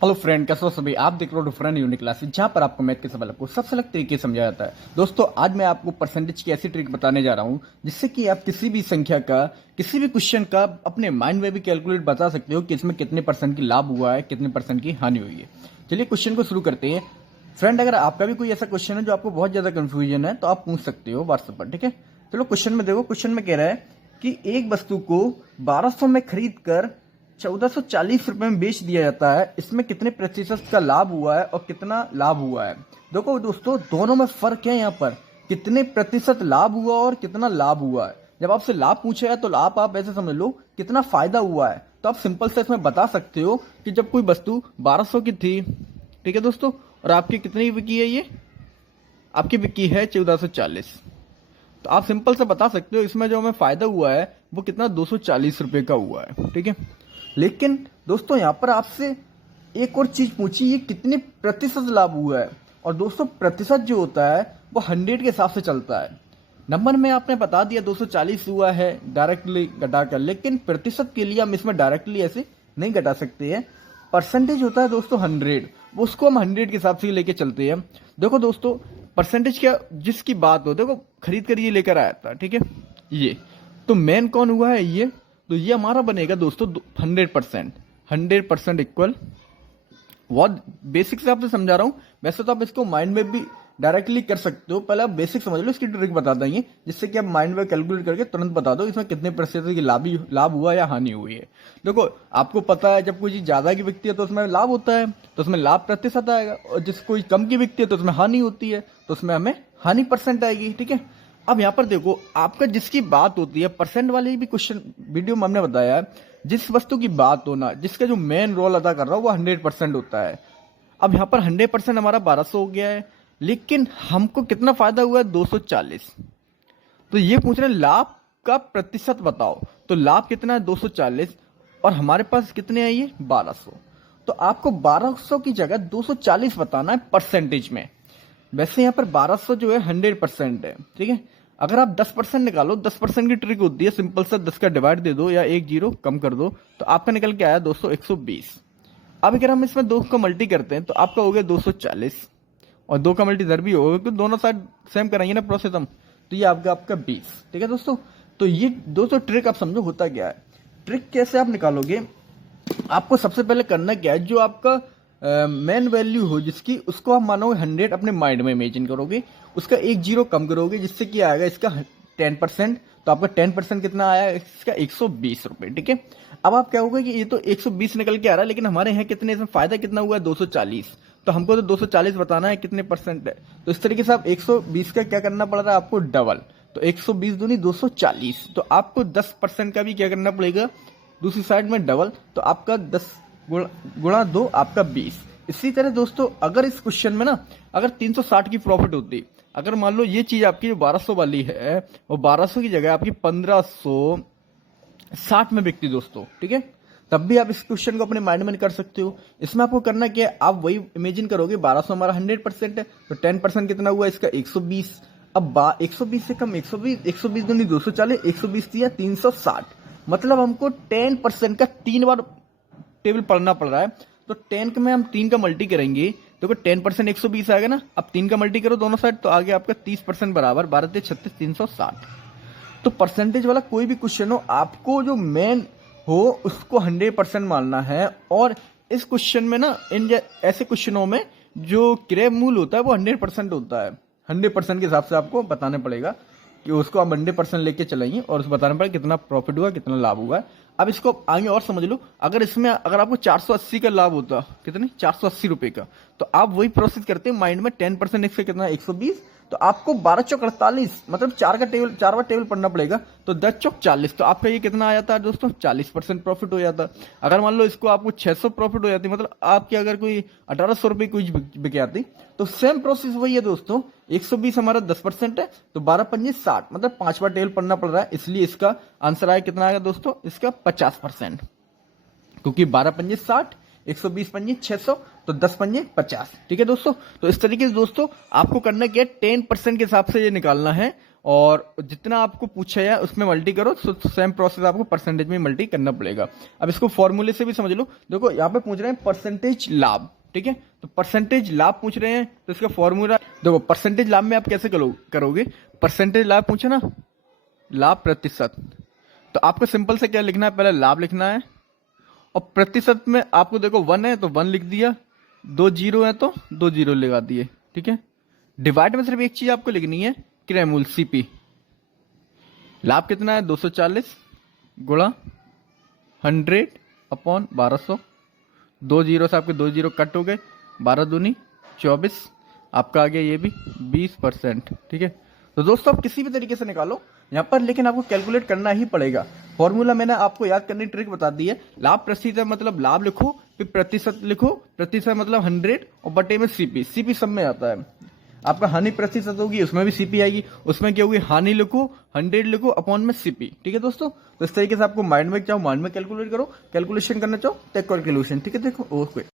Hello friend, कैसे हो सभी। आप देख रहे हो डिफरेंट यूनिक क्लासेस, जहां पर आपको मैथ के सवाल को सबसे अलग तरीके से समझाया जाता है। दोस्तों, आज मैं आपको परसेंटेज की ऐसी ट्रिक बताने जा रहा हूं जिससे कि आप किसी भी संख्या का, किसी भी क्वेश्चन का अपने माइंड में भी कैलकुलेट बता सकते हो कि इसमें कितने परसेंट की लाभ हुआ है, कितने परसेंट की हानि हुई है। चलिए क्वेश्चन को शुरू करते हैं। फ्रेंड, अगर आपका भी कोई ऐसा क्वेश्चन है जो आपको बहुत ज्यादा कंफ्यूजन है तो आप पूछ सकते हो व्हाट्सएप पर, ठीक है। चलो क्वेश्चन में देखो। क्वेश्चन में कह रहा है कि एक वस्तु को 1200 में खरीद कर 1440 रुपए में बेच दिया जाता है, इसमें कितने प्रतिशत का लाभ हुआ है और कितना लाभ हुआ है। देखो दोस्तों, दोनों में फर्क है। यहाँ पर कितने प्रतिशत लाभ हुआ और कितना लाभ हुआ है। जब आपसे लाभ पूछा है तो लाभ आप ऐसे समझ लो कितना फायदा हुआ है। तो आप सिंपल से इसमें बता सकते हो कि जब कोई वस्तु 1200 की थी, ठीक है दोस्तों, और आपकी कितनी बिकी है, ये आपकी बिकी है 1440, तो आप सिंपल से बता सकते हो इसमें जो हमें फायदा हुआ है वो कितना 240 रुपए का हुआ है, ठीक है। लेकिन दोस्तों, यहां पर आपसे एक और चीज पूछी, ये कितने प्रतिशत लाभ हुआ है। और दोस्तों, प्रतिशत जो होता है वो 100 के हिसाब से चलता है। नंबर में आपने बता दिया 240 हुआ है डायरेक्टली घटाकर, लेकिन प्रतिशत के लिए हम इसमें डायरेक्टली ऐसे नहीं घटा सकते हैं। परसेंटेज होता है दोस्तों 100, वो उसको हम 100 के हिसाब से लेके चलते हैं। देखो दोस्तों, परसेंटेज क्या, जिसकी बात हो, देखो खरीद कर ये लेकर आया था, ठीक है, ये तो मेन कौन हुआ है, ये तो ये हमारा बनेगा दोस्तों 100%। 100% इक्वल, बहुत बेसिक से आपसे समझा रहा हूं। वैसे तो आप इसको माइंड में भी डायरेक्टली कर सकते हो, पहले आप बेसिक समझ लो, इसकी ट्रिक बता देंगे जिससे कि आप माइंड में कैलकुलेट करके तुरंत बता दो इसमें कितने प्रतिशत की लाभ हुआ या हानि हुई है। देखो, आपको पता है जब कोई चीज ज्यादा की बिकती है तो उसमें लाभ होता है, तो उसमें लाभ प्रतिशत आएगा, और जिस कोई कम की बिकती है तो उसमें हानि होती है, तो उसमें हमें हानि परसेंट आएगी, ठीक है। अब यहाँ पर देखो, आपका जिसकी बात होती है, परसेंट वाले भी क्वेश्चन वीडियो में हमने बताया है, जिस वस्तु की बात होना, जिसका जो मेन रोल अदा कर रहा है वो 100% होता है। अब यहाँ पर 100% हमारा 1200 हो गया है, लेकिन हमको कितना फायदा हुआ है 240। तो ये पूछ रहे हैं लाभ का प्रतिशत बताओ, तो लाभ कितना है 240, और हमारे पास कितने हैं ये 1200। तो आपको 1200 की जगह 240 बताना है परसेंटेज में। वैसे यहाँ पर 1200 जो है 100% है, ठीक है। अगर आप 10% निकालो, 10% की ट्रिक होती है, सिंपल सा 10 का डिवाइड दे दो या एक जीरो कम कर दो, तो आपका निकल के आया दोस्तों 120। अब अगर हम इसमें 2 का मल्टी करते हैं तो आपका हो गया 240, और 2 का मल्टी इधर भी होगा क्योंकि दोनों साइड सेम कराएंगे ना प्रोसेस हम, तो ये आपका 20, ठीक है दोस्तों। तो ये दोस्तों ट्रिक आप समझो होता क्या है। ट्रिक कैसे आप निकालोगे, आपको सबसे पहले करना क्या है, जो आपका मेन वैल्यू हो जिसकी, उसको आप मानोगे 100, अपने माइंड में इमेजिन करोगे, उसका एक जीरो कम करोगे, जिससे कि आएगा इसका 10%। तो आपका 10% कितना आया इसका 120 रुपए, ठीक है। अब आप क्या होगा कि ये तो 120 निकल के आ रहा है, लेकिन हमारे यहाँ कितने, इसमें फायदा कितना हुआ है 240, तो हमको तो 240 बताना है कितने परसेंट है। तो इस तरीके से आप 120 का क्या करना पड़ रहा है आपको डबल, तो 120 दूनी 240, तो आपको 10% का भी क्या करना पड़ेगा दूसरी साइड में डबल, तो आपका 10 गुणा 2 आपका 20। इसी तरह दोस्तों, अगर इस क्वेश्चन में ना अगर 360 की प्रॉफिट होती, अगर मान लो ये चीज आपकी जो 1200 वाली है वो 1200 की जगह आपकी 1560 में बिकती दोस्तों, ठीक है, तब भी आप इस क्वेश्चन को अपने माइंड में कर सकते हो। इसमें आपको करना क्या है, आप वही इमेजिन करोगे 1200 हमारा 100% है, तो 10% कितना हुआ इसका 120। अब 120 से कम 120 दूनी 240, 120 दिया 360, मतलब हमको 10% का 3 बार टेबल पढ़ना पड़ रहा है। तो 10 में हम 3 का मल्टी करेंगे, देखो 10% 120 आएगा ना, अब 3 का मल्टी करो दोनों साइड, तो आगे आपका 30% बराबर 12 36 360। तो परसेंटेज वाला कोई भी क्वेश्चन हो, आपको जो मेन हो उसको 100% मानना है। और इस क्वेश्चन में ना, इन ऐसे क्वेश्चनों में जो क्रय मूल होता है वो 100% होता है। 100% के हिसाब से आपको बताना पड़ेगा कि उसको आप 100% लेके चलाइए, और उसको बताना पड़ेगा कितना प्रॉफिट हुआ, कितना लाभ हुआ। अब इसको आगे और समझ लो, अगर इसमें अगर आपको 480 का लाभ होता, कितने 480 रुपए का, तो आप वही प्रोसेस करते हैं माइंड में 10% इसका कितना 120, तो आपको 12 चौक 48, मतलब 4 बार टेबल पढ़ना पड़ेगा, तो 10 चौक 40, तो आपका ये कितना आ जाता है दोस्तों 40% प्रॉफिट हो जाता। अगर मान लो इसको आपको 600 प्रॉफिट हो जाती, मतलब आपकी अगर कोई 1800 रुपए कुछ बिक आती, तो सेम प्रोसेस वही है दोस्तों। 120 हमारा 10% है, तो 12 पंजे 60, मतलब 5 बार टेबल पढ़ना पड़ रहा है, इसलिए इसका आंसर आया कितना आएगा दोस्तों, इसका 50%, क्योंकि 12 पंजे 60, 120 पंजे 600, तो 10 पंजे 50, ठीक है दोस्तों। तो इस तरीके से दोस्तों आपको करना क्या है, 10% के हिसाब से ये निकालना है, और जितना आपको पूछा है उसमें मल्टी करो तो सेम प्रोसेस आपको परसेंटेज में मल्टी करना पड़ेगा। अब इसको फॉर्मूले से भी समझ लो। देखो यहाँ पे पूछ रहे हैं परसेंटेज लाभ, ठीक है, तो परसेंटेज लाभ पूछ रहे हैं तो इसका फॉर्मूला देखो, परसेंटेज लाभ में आप कैसे करोगे, परसेंटेज लाभ पूछे ना, लाभ प्रतिशत, तो आपको सिंपल से क्या लिखना है, पहले लाभ लिखना है और प्रतिशत में आपको देखो 1 है तो 1 लिख दिया, 2 जीरो है तो 2 जीरो लगा दिए, ठीक है। डिवाइड में सिर्फ एक चीज आपको लिखनी है, क्रय मूल्य सीपी। लाभ कितना है 240 गुणा 100 अपॉन 1200, 2 जीरो से आपके 2 जीरो कट हो गए, 12 दूनी 24, आपका आ गया ये भी 20%, ठीक है। तो दोस्तों आप किसी भी तरीके से निकालो यहाँ पर, लेकिन आपको कैलकुलेट करना ही पड़ेगा। फॉर्मूला मैंने आपको याद करने की ट्रिक बता दी है। लाभ प्रतिशत मतलब लाभ लिखो, फिर प्रतिशत लिखो, प्रतिशत मतलब 100 और बटे में सीपी, सीपी सब में आता है। आपका हानि प्रतिशत होगी उसमें भी सीपी आएगी, उसमें क्या होगी, हानि लिखो 100 लिखो अपॉन में सीपी, ठीक है दोस्तों। तो इस तरीके से आपको माइंड में चाहो माइंड में कैलकुलेट करो, कैलकुलेशन करना चाहो टेक कैलकुलेशन, ठीक है। देखो ओके।